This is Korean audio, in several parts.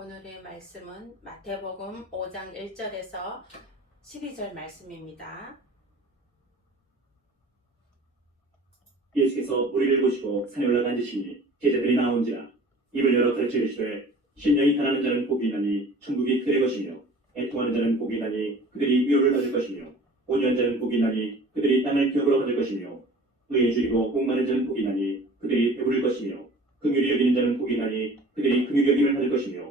오늘의 말씀은 마태복음 5장 1절에서 12절 말씀입니다. 예수께서 무리를 보시고 산에 올라가 앉으시니 제자들이 나온지라 입을 열어 이르시되 신령이 편하는 자는 복이 있나니 천국이 그의 것이며 애통하는 자는 복이 있나니 그들이 위로를 받을 것이며 온유한 자는 복이 있나니 그들이 땅을 기업으로 받을 것이며 의에 주이고 목마른 자는 복이 있나니 그들이 배부를 것이며 긍휼히 여기는 자는 복이 있나니 그들이 긍휼히 여김을 받을 것이며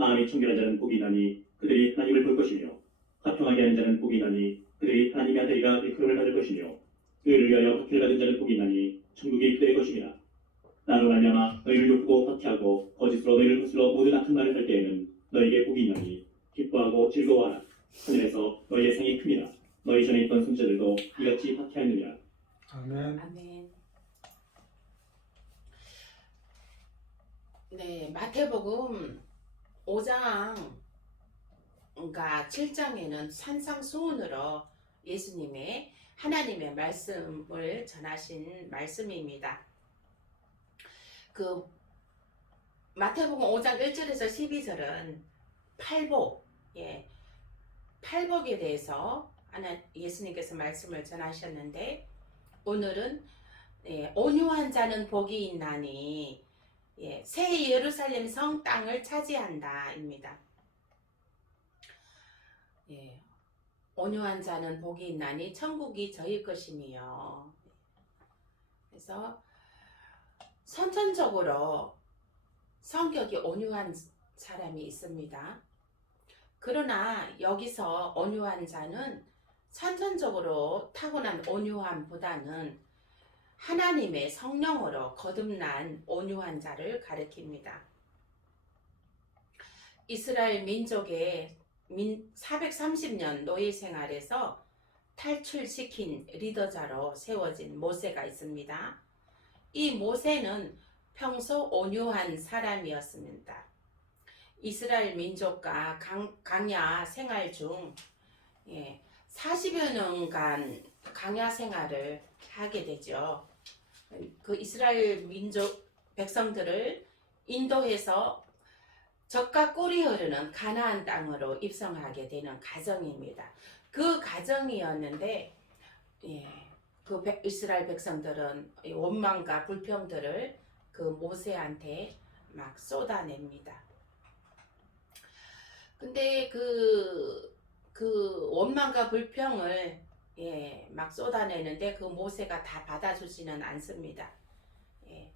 마음이 청결한 자는 복이 있나니 그들이 하나님을 볼 것이며 화평하게 하는 자는 복이 있나니 그들이 하나님의 아들이라 일컬음을 받을 것이며 의를 위하여 박해를 받은 자는 복이 있나니 천국이 그의 것이니라. 나로 말미암아 너희를 욕하고 박해하고 거짓으로 너희를 거슬러 모든 악한 말을 할 때에는 너희에게 복이 있나니 기뻐하고 즐거워하라. 하늘에서 너희의 상이 큽니다. 너희 전에 있던 손자들도 이같이 박해하느니라. 아멘. 아멘. 네, 마태복음 5장 그러니까 7장에는 산상수훈으로 예수님의 하나님의 말씀을 전하신 말씀입니다. 그 마태복음 5장 1절에서 12절은 팔복, 예, 팔복에 대해서 하나 예수님께서 말씀을 전하셨는데 오늘은 예, 온유한 자는 복이 있나니 예, 새 예루살렘 성 땅을 차지한다입니다. 예, 온유한 자는 복이 있나니 천국이 저희 것이며 그래서 선천적으로 성격이 온유한 사람이 있습니다. 그러나 여기서 온유한 자는 선천적으로 타고난 온유함보다는 하나님의 성령으로 거듭난 온유한 자를 가리킵니다. 이스라엘 민족의 430년 노예 생활에서 탈출시킨 리더자로 세워진 모세가 있습니다. 이 모세는 평소 온유한 사람이었습니다. 이스라엘 민족과 강, 강야 생활 중 예, 40여 년간 강야 생활을 하게 되죠. 그 이스라엘 민족 백성들을 인도해서 적과 꿀이 흐르는 가나안 땅으로 입성하게 되는 가정입니다. 그 가정이었는데 예, 그 백- 이스라엘 백성들은 이 원망과 불평들을 그 모세한테 막 쏟아냅니다. 근데 그, 그 원망과 불평을 예, 막 쏟아내는데 그 모세가 다 받아주지는 않습니다. 예,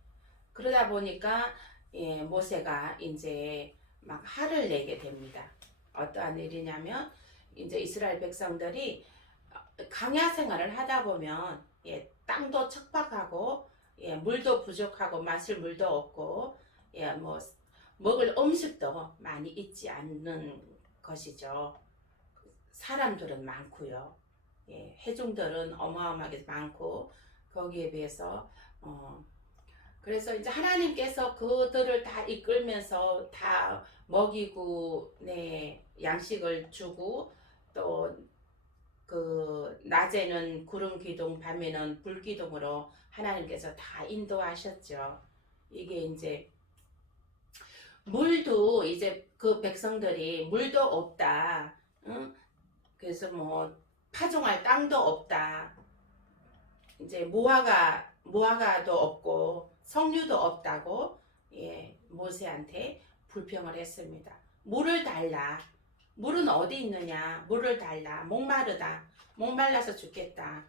그러다 보니까 예, 모세가 이제 막 화를 내게 됩니다. 어떠한 일이냐면 이제 이스라엘 백성들이 강야 생활을 하다 보면 예, 땅도 척박하고 예, 물도 부족하고 마실 물도 없고 예, 뭐 먹을 음식도 많이 있지 않는 것이죠. 사람들은 많고요. 예, 해중들은 어마어마하게 많고 거기에 비해서 어, 그래서 이제 하나님께서 그들을 다 이끌면서 다 먹이고 네 양식을 주고 또 그 낮에는 구름 기둥 밤에는 불 기둥으로 하나님께서 다 인도하셨죠. 이게 이제 물도 이제 그 백성들이 물도 없다. 응? 그래서 뭐 파종할 땅도 없다. 이제 무화과 무화과도 없고 석류도 없다고 예, 모세한테 불평을 했습니다. 물을 달라. 물은 어디 있느냐? 물을 달라. 목마르다. 목말라서 죽겠다.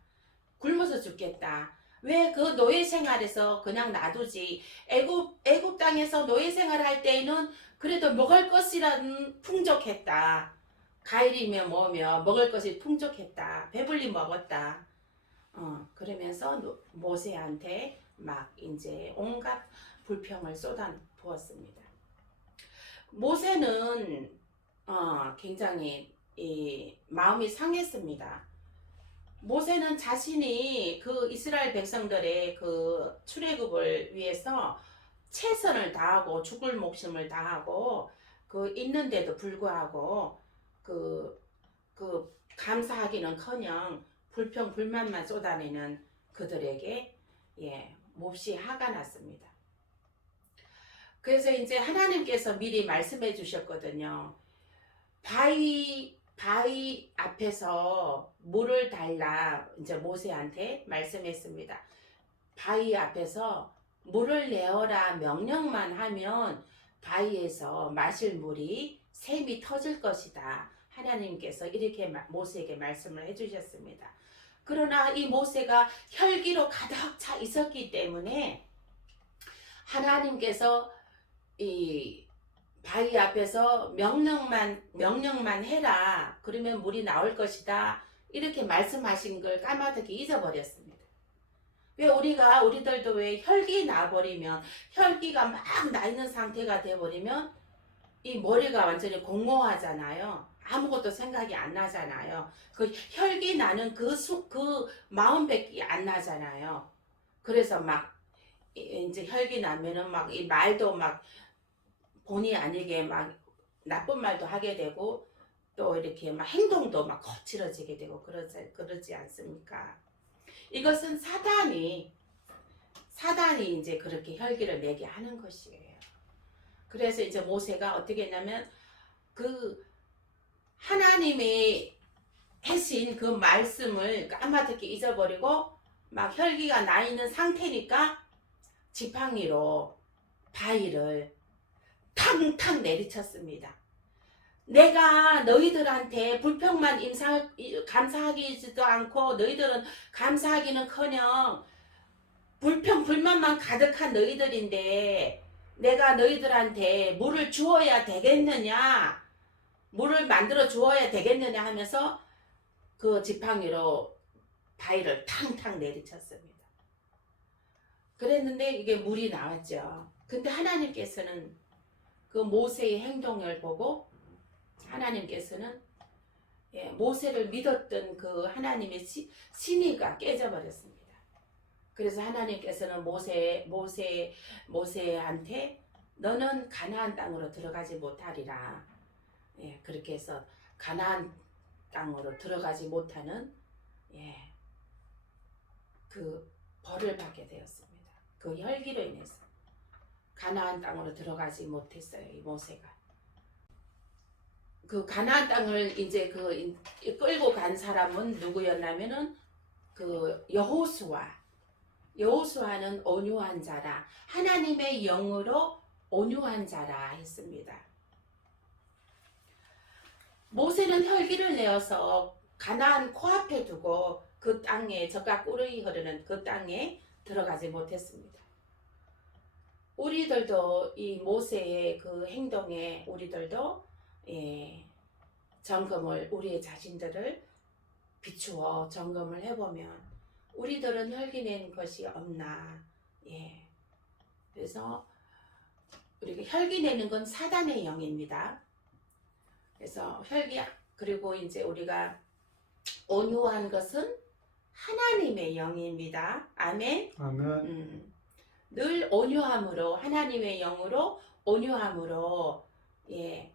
굶어서 죽겠다. 왜 그 노예 생활에서 그냥 놔두지? 애굽 애굽 땅에서 노예 생활할 때에는 그래도 먹을 것이란 풍족했다. 가일이며 뭐며 먹을 것이 풍족했다. 배불리 먹었다. 어, 그러면서 노- 모세한테 막 이제 온갖 불평을 쏟아 부었습니다. 모세는 어, 굉장히 이 마음이 상했습니다. 모세는 자신이 그 이스라엘 백성들의 그 출애굽을 위해서 최선을 다하고 죽을 목숨을 다하고 그 있는데도 불구하고 그, 그 감사하기는커녕 불평 불만만 쏟아내는 그들에게 예 몹시 화가 났습니다. 그래서 이제 하나님께서 미리 말씀해 주셨거든요. 바위 바위 앞에서 물을 달라 이제 모세한테 말씀했습니다. 바위 앞에서 물을 내어라 명령만 하면 바위에서 마실 물이 샘이 터질 것이다. 하나님께서 이렇게 마- 모세에게 말씀을 해주셨습니다. 그러나 이 모세가 혈기로 가득 차 있었기 때문에 하나님께서 이 바위 앞에서 명령만 명령만 해라. 그러면 물이 나올 것이다. 이렇게 말씀하신 걸 까마득히 잊어버렸습니다. 왜 우리가 우리들도 왜 혈기 나버리면 혈기가 막 나 있는 상태가 돼버리면 이 머리가 완전히 공허하잖아요. 아무것도 생각이 안 나잖아요. 그 혈기 나는 그, 수, 그 마음밖에 안 나잖아요. 그래서 막 이- 이제 혈기 나면은 막 이 말도 막 본의 아니게 막 나쁜 말도 하게 되고 또 이렇게 막 행동도 막 거칠어지게 되고 그러지, 그러지 않습니까? 이것은 사단이 사단이 이제 그렇게 혈기를 내게 하는 것이에요. 그래서 이제 모세가 어떻게 했냐면 그 하나님의 하신 그 말씀을 까마득히 잊어버리고 막 혈기가 나 있는 상태니까 지팡이로 바위를 탕탕 내리쳤습니다. 내가 너희들한테 불평만 임상 감사하기지도 않고 너희들은 감사하기는커녕 불평 불만만 가득한 너희들인데 내가 너희들한테 물을 주어야 되겠느냐 물을 만들어 주어야 되겠느냐 하면서 그 지팡이로 바위를 탕탕 내리쳤습니다. 그랬는데 이게 물이 나왔죠. 근데 하나님께서는 그 모세의 행동을 보고 하나님께서는 예, 모세를 믿었던 그 하나님의 시, 신의가 깨져버렸습니다. 그래서 하나님께서는 모세 모세 모세한테 너는 가나안 땅으로 들어가지 못하리라. 예, 그렇게 해서 가나안 땅으로 들어가지 못하는 예, 그 벌을 받게 되었습니다. 그 혈기로 인해서 가나안 땅으로 들어가지 못했어요. 이 모세가. 그 가나안 땅을 이제 그 인- 끌고 간 사람은 누구였냐면은 그 여호수아. 여호수아는 온유한 자라 하나님의 영으로 온유한 자라 했습니다. 모세는 혈기를 내어서 가나안 코앞에 두고 그 땅에 저가 꿀이 흐르는 그 땅에 들어가지 못했습니다. 우리들도 이 모세의 그 행동에 우리들도 예, 점검을 우리의 자신들을 비추어 점검을 해보면 우리들은 혈기 낸 것이 없나 예 그래서 우리가 혈기 내는 건 사단의 영입니다 그래서 혈기 그리고 이제 우리가 온유한 것은 하나님의 영입니다 아멘 아멘. 음, 늘 온유함으로 하나님의 영으로 온유함으로 예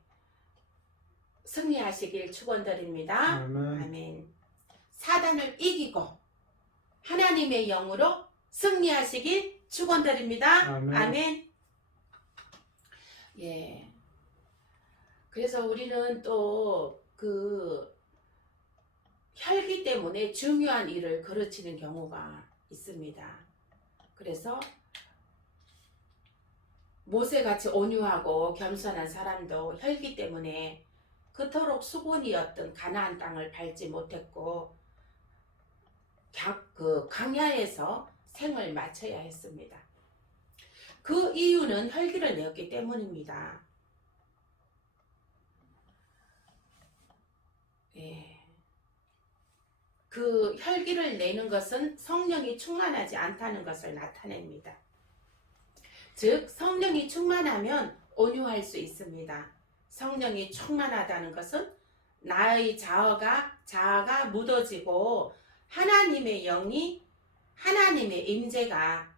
승리하시길 축원드립니다. 아멘. 아멘. 사단을 이기고 하나님의 영으로 승리하시길 축원드립니다. 아멘. 아멘. 예. 그래서 우리는 또 그 혈기 때문에 중요한 일을 그르치는 경우가 있습니다. 그래서 모세같이 온유하고 겸손한 사람도 혈기 때문에 그토록 수곤이었던 가나안 땅을 밟지 못했고 강- 그 강야에서 생을 마쳐야 했습니다. 그 이유는 혈기를 내었기 때문입니다. 예. 그 혈기를 내는 것은 성령이 충만하지 않다는 것을 나타냅니다. 즉 성령이 충만하면 온유할 수 있습니다. 성령이 충만하다는 것은 나의 자아가 자아가 묻어지고 하나님의 영이 하나님의 임재가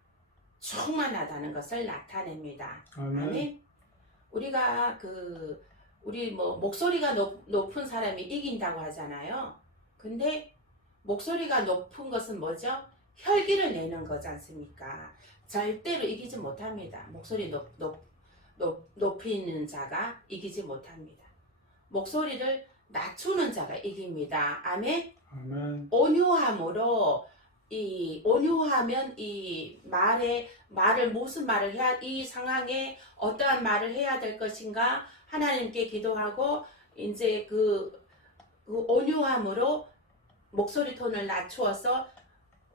충만하다는 것을 나타냅니다. 아멘. 아멘. 우리가 그 우리 뭐 목소리가 높, 높은 사람이 이긴다고 하잖아요. 근데 목소리가 높은 것은 뭐죠? 혈기를 내는 거지 않습니까? 절대로 이기지 못합니다. 목소리 높, 높 높, 높이는 자가 이기지 못합니다. 목소리를 낮추는 자가 이깁니다. 아멘. 아멘. 온유함으로 이 온유하면 이 말에 말을 무슨 말을 해야 이 상황에 어떠한 말을 해야 될 것인가 하나님께 기도하고 이제 그, 그 온유함으로 목소리 톤을 낮추어서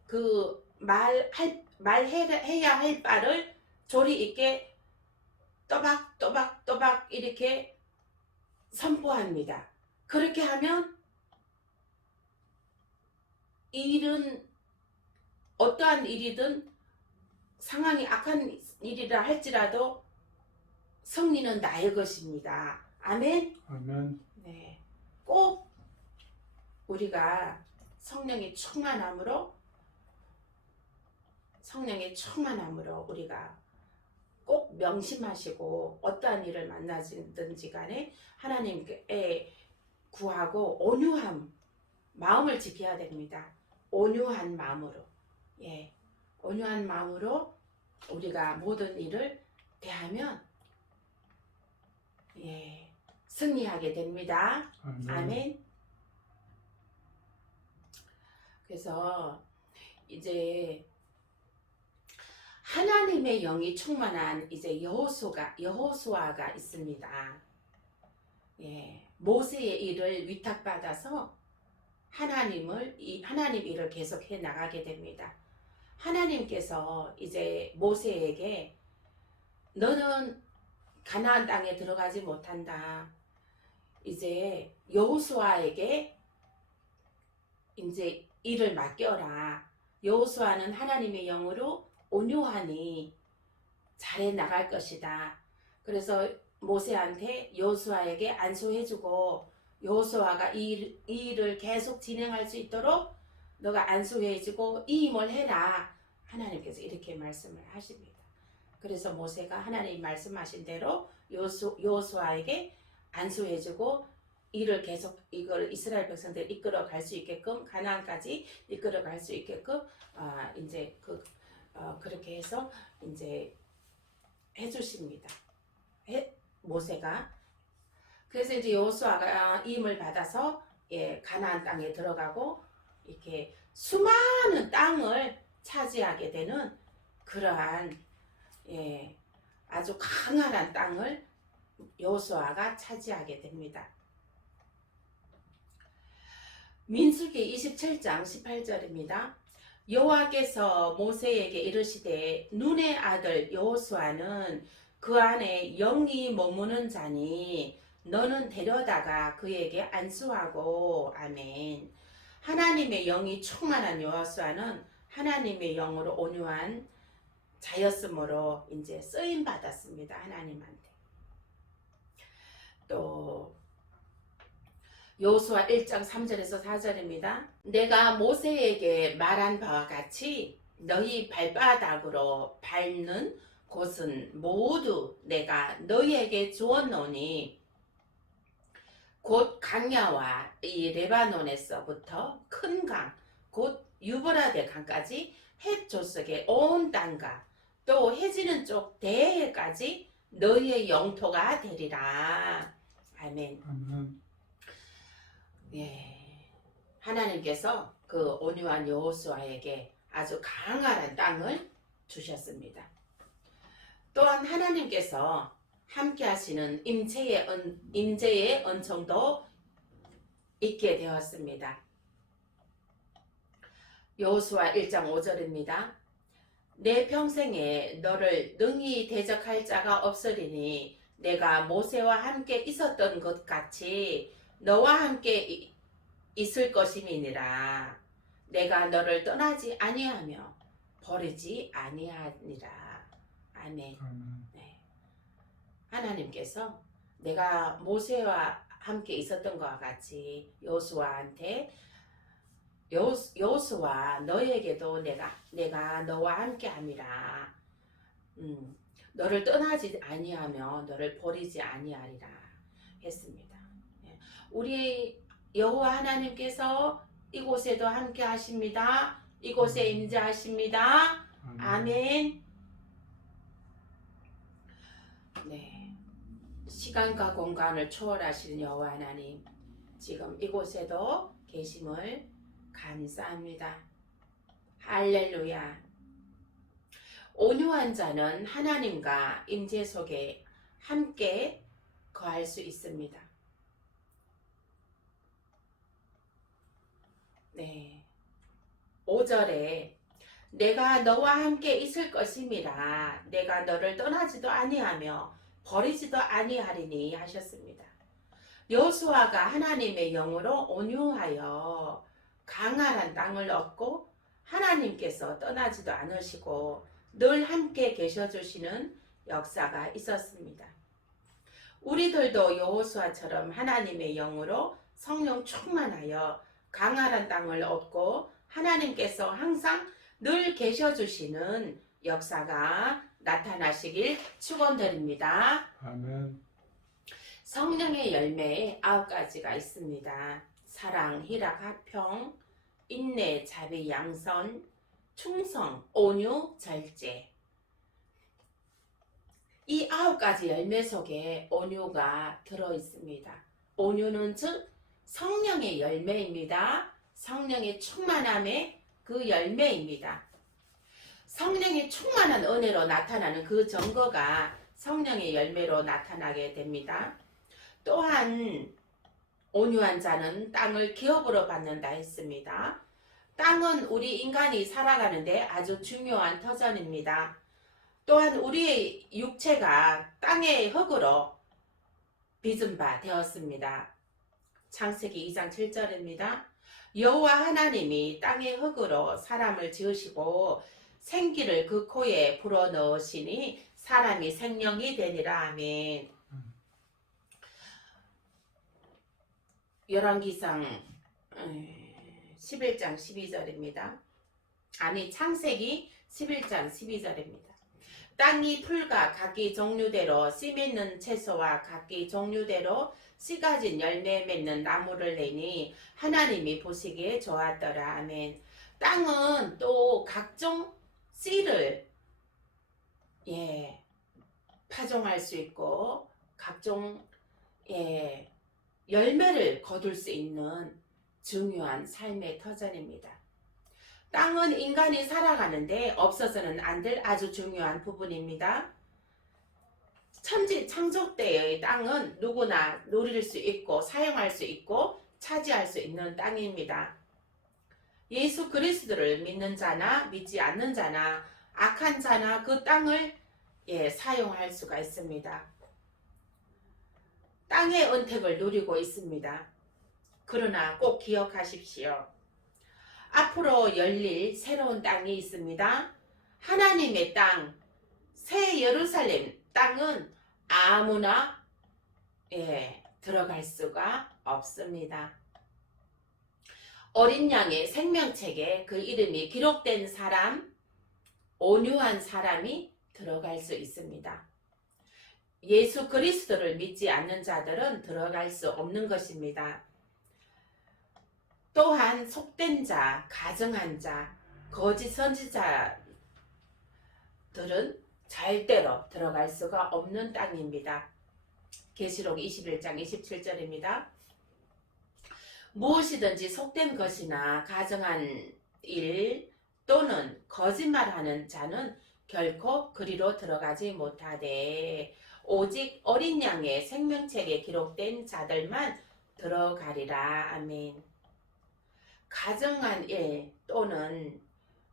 그 말할 말해야 할 바를 조리 있게 또박 또박 또박 이렇게 선포합니다. 그렇게 하면 일은 어떠한 일이든 상황이 악한 일이라 할지라도 승리는 나의 것입니다. 아멘. 아멘. 네. 꼭 우리가 성령의 충만함으로 성령의 충만함으로 우리가 꼭 명심하시고 어떠한 일을 만나든지 간에 하나님께 구하고 온유함 마음을 지켜야 됩니다. 온유한 마음으로 예 온유한 마음으로 우리가 모든 일을 대하면 예 승리하게 됩니다. 아멘. 아멘. 그래서 이제 하나님의 영이 충만한 이제 여호수가 여호수아가 있습니다. 예, 모세의 일을 위탁받아서 하나님을 이 하나님 일을 계속해 나가게 됩니다. 하나님께서 이제 모세에게 너는 가나안 땅에 들어가지 못한다. 이제 여호수아에게 이제 일을 맡겨라. 여호수아는 하나님의 영으로 온유하니 잘해 나갈 것이다. 그래서 모세한테 여호수아에게 안수해주고 여호수아가 이, 일- 이 일을 계속 진행할 수 있도록 너가 안수해주고 이임을 해라. 하나님께서 이렇게 말씀을 하십니다. 그래서 모세가 하나님 말씀하신 대로 여호수, 여호수아에게 안수해주고 일을 계속 이걸 이스라엘 백성들 이끌어 갈 수 있게끔 가나안까지 이끌어 갈 수 있게끔 아 이제 그 어, 그렇게 해서 이제 해주십니다. 해, 모세가 그래서 이제 여호수아가 임을 받아서 예 가나안 땅에 들어가고 이렇게 수많은 땅을 차지하게 되는 그러한 예 아주 강한 땅을 여호수아가 차지하게 됩니다. 민수기 27장 18절입니다. 여호와께서 모세에게 이르시되 눈의 아들 여호수아는 그 안에 영이 머무는 자니 너는 데려다가 그에게 안수하고 아멘. 하나님의 영이 충만한 여호수아는 하나님의 영으로 온유한 자였으므로 이제 쓰임 받았습니다. 하나님한테. 또 여호수아 1장 3절에서 4절입니다. 내가 모세에게 말한 바와 같이 너희 발바닥으로 밟는 곳은 모두 내가 너희에게 주었노니 곧 강야와 이 레바논에서부터 큰 강, 곧 유브라데 강까지 헷 조석의 온 땅과 또 해지는 쪽 대해까지 너희의 영토가 되리라. 아멘. 아멘. 예. 하나님께서 그 온유한 여호수아에게 아주 강한 땅을 주셨습니다. 또한 하나님께서 함께 하시는 임재의 은 임재의 은총도 있게 되었습니다. 여호수아 1장 5절입니다. 내 평생에 너를 능히 대적할 자가 없으리니 내가 모세와 함께 있었던 것 같이 너와 함께 이- 있을 것임이니라. 내가 너를 떠나지 아니하며 버리지 아니하니라. 아멘. 네. 하나님께서 내가 모세와 함께 있었던 것과 같이 여호수아한테 여호수- 여호수아 너에게도 내가 내가 너와 함께함이라. 음, 너를 떠나지 아니하며 너를 버리지 아니하리라 했습니다. 예. 우리 여호와 하나님께서 이곳에도 함께 하십니다. 이곳에 임재하십니다. 아멘. 네. 시간과 공간을 초월하시는 여호와 하나님, 지금 이곳에도 계심을 감사합니다. 할렐루야. 온유한 자는 하나님과 임재 속에 함께 거할 수 있습니다. 네. 5절에 내가 너와 함께 있을 것임이라 내가 너를 떠나지도 아니하며 버리지도 아니하리니 하셨습니다. 여호수아가 하나님의 영으로 온유하여 강한 땅을 얻고 하나님께서 떠나지도 않으시고 늘 함께 계셔 주시는 역사가 있었습니다. 우리들도 여호수아처럼 하나님의 영으로 성령 충만하여 강한 땅을 얻고 하나님께서 항상 늘 계셔 주시는 역사가 나타나시길 축원드립니다. 아멘. 성령의 열매에 아홉 가지가 있습니다. 사랑, 희락, 화평, 인내, 자비, 양선, 충성, 온유, 절제. 이 아홉 가지 열매 속에 온유가 들어 있습니다. 온유는 즉 성령의 열매입니다. 성령의 충만함의 그 열매입니다. 성령의 충만한 은혜로 나타나는 그 증거가 성령의 열매로 나타나게 됩니다. 또한 온유한 자는 땅을 기업으로 받는다 했습니다. 땅은 우리 인간이 살아가는데 아주 중요한 터전입니다. 또한 우리의 육체가 땅의 흙으로 빚은 바 되었습니다. 창세기 2장 7절입니다. 여호와 하나님이 땅의 흙으로 사람을 지으시고 생기를 그 코에 불어 넣으시니 사람이 생명이 되니라 아멘. 열왕기상 11장 12절입니다. 아니 창세기 11장 12절입니다. 땅이 풀과 각기 종류대로 씨 맺는 채소와 각기 종류대로 씨 가진 열매 맺는 나무를 내니 하나님이 보시기에 좋았더라. 아멘. 땅은 또 각종 씨를 예 파종할 수 있고 각종 예 열매를 거둘 수 있는 중요한 삶의 터전입니다. 땅은 인간이 살아가는데 없어서는 안 될 아주 중요한 부분입니다. 천지 창조 때의 땅은 누구나 누릴 수 있고 사용할 수 있고 차지할 수 있는 땅입니다. 예수 그리스도를 믿는 자나 믿지 않는 자나 악한 자나 그 땅을 예, 사용할 수가 있습니다. 땅의 은택을 누리고 있습니다. 그러나 꼭 기억하십시오. 앞으로 열릴 새로운 땅이 있습니다. 하나님의 땅, 새 예루살렘 땅은 아무나 예, 들어갈 수가 없습니다. 어린 양의 생명책에 그 이름이 기록된 사람, 온유한 사람이 들어갈 수 있습니다. 예수 그리스도를 믿지 않는 자들은 들어갈 수 없는 것입니다. 또한 속된 자, 가증한 자, 거짓 선지자들은 절대로 들어갈 수가 없는 땅입니다. 계시록 21장 27절입니다. 무엇이든지 속된 것이나 가증한 일 또는 거짓말하는 자는 결코 그리로 들어가지 못하되 오직 어린 양의 생명책에 기록된 자들만 들어가리라. 아멘. 가정한 일 또는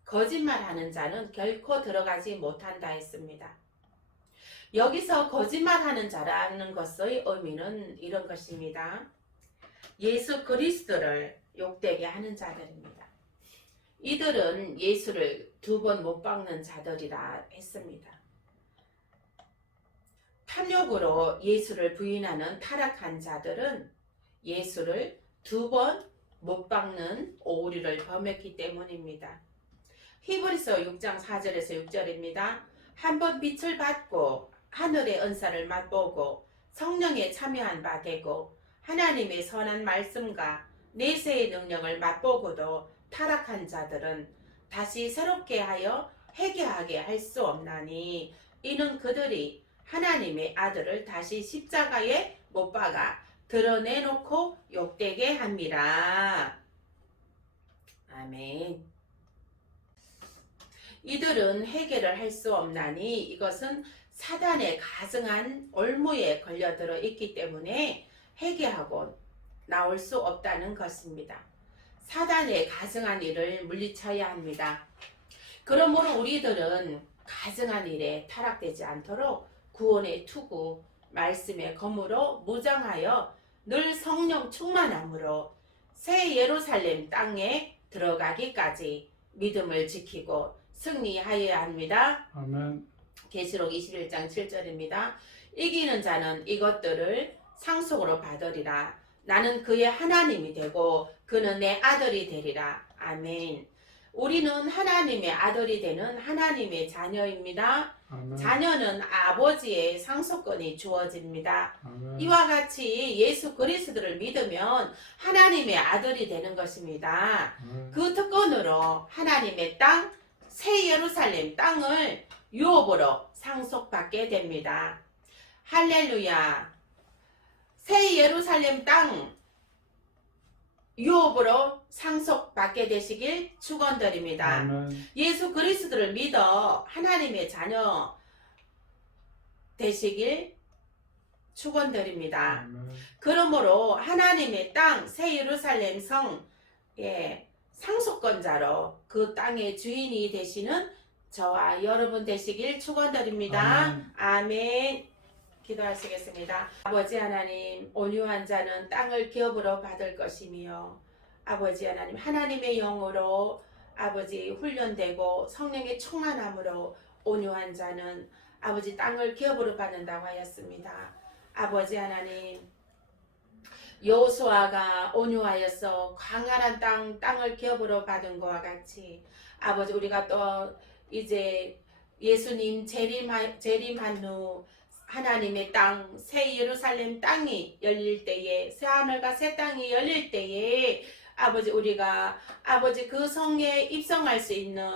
거짓말하는 자는 결코 들어가지 못한다 했습니다. 여기서 거짓말하는 자라는 것의 의미는 이런 것입니다. 예수 그리스도를 욕되게 하는 자들입니다. 이들은 예수를 두 번 못 박는 자들이라 했습니다. 탐욕으로 예수를 부인하는 타락한 자들은 예수를 두 번 못 박는 오류를 범했기 때문입니다. 히브리서 6장 4절에서 6절입니다. 한번 빛을 받고 하늘의 은사를 맛보고 성령에 참여한 바 되고 하나님의 선한 말씀과 내세의 능력을 맛보고도 타락한 자들은 다시 새롭게 하여 회개하게 할 수 없나니 이는 그들이 하나님의 아들을 다시 십자가에 못 박아 드러내놓고 욕되게 합니다. 아멘. 이들은 해결을 할 수 없나니 이것은 사단의 가증한 올무에 걸려들어 있기 때문에 해결하고 나올 수 없다는 것입니다. 사단의 가증한 일을 물리쳐야 합니다. 그러므로 우리들은 가증한 일에 타락되지 않도록 구원의 투구, 말씀의 검으로 무장하여 늘 성령 충만함으로 새 예루살렘 땅에 들어가기까지 믿음을 지키고 승리하여야 합니다. 아멘. 계시록 21장 7절입니다. 이기는 자는 이것들을 상속으로 받으리라. 나는 그의 하나님이 되고 그는 내 아들이 되리라. 아멘. 우리는 하나님의 아들이 되는 하나님의 자녀입니다. 아멘. 자녀는 아버지의 상속권이 주어집니다. 아멘. 이와 같이 예수 그리스도를 믿으면 하나님의 아들이 되는 것입니다. 아멘. 그 특권으로 하나님의 땅, 새 예루살렘 땅을 유업으로 상속받게 됩니다. 할렐루야. 새 예루살렘 땅 유업으로 상속받게 되시길 축원드립니다. 아멘. 예수 그리스도를 믿어 하나님의 자녀 되시길 축원드립니다. 아멘. 그러므로 하나님의 땅 새 예루살렘 성 예, 상속권자로 그 땅의 주인이 되시는 저와 여러분 되시길 축원드립니다. 아멘. 아멘. 기도하시겠습니다. 아버지 하나님, 온유한 자는 땅을 기업으로 받을 것이며, 아버지 하나님, 하나님의 영으로 아버지 훈련되고 성령의 충만함으로 온유한 자는 아버지 땅을 기업으로 받는다고 하였습니다. 아버지 하나님, 여호수아가 온유하여서 광활한 땅 땅을 기업으로 받은 것과 같이 아버지 우리가 또 이제 예수님 재림하, 재림한 후 하나님의 땅, 새 예루살렘 땅이 열릴 때에, 새 하늘과 새 땅이 열릴 때에, 아버지, 우리가, 아버지, 그 성에 입성할 수 있는,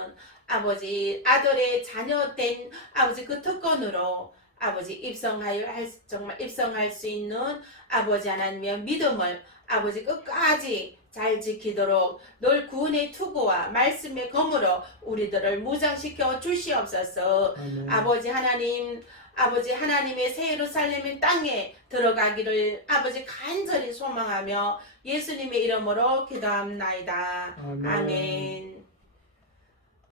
아버지, 아들의 자녀 된, 아버지, 그 특권으로, 아버지, 입성하여, 할, 수- 정말 입성할 수 있는, 아버지 하나님의 믿음을, 아버지, 끝까지 잘 지키도록 늘 구원의 투구와 말씀의 검으로 우리들을 무장시켜 주시옵소서. 아멘. 아버지 하나님, 아버지 하나님의 새 예루살렘의 땅에 들어가기를 아버지 간절히 소망하며 예수님의 이름으로 기도합나이다. 아멘. 아멘.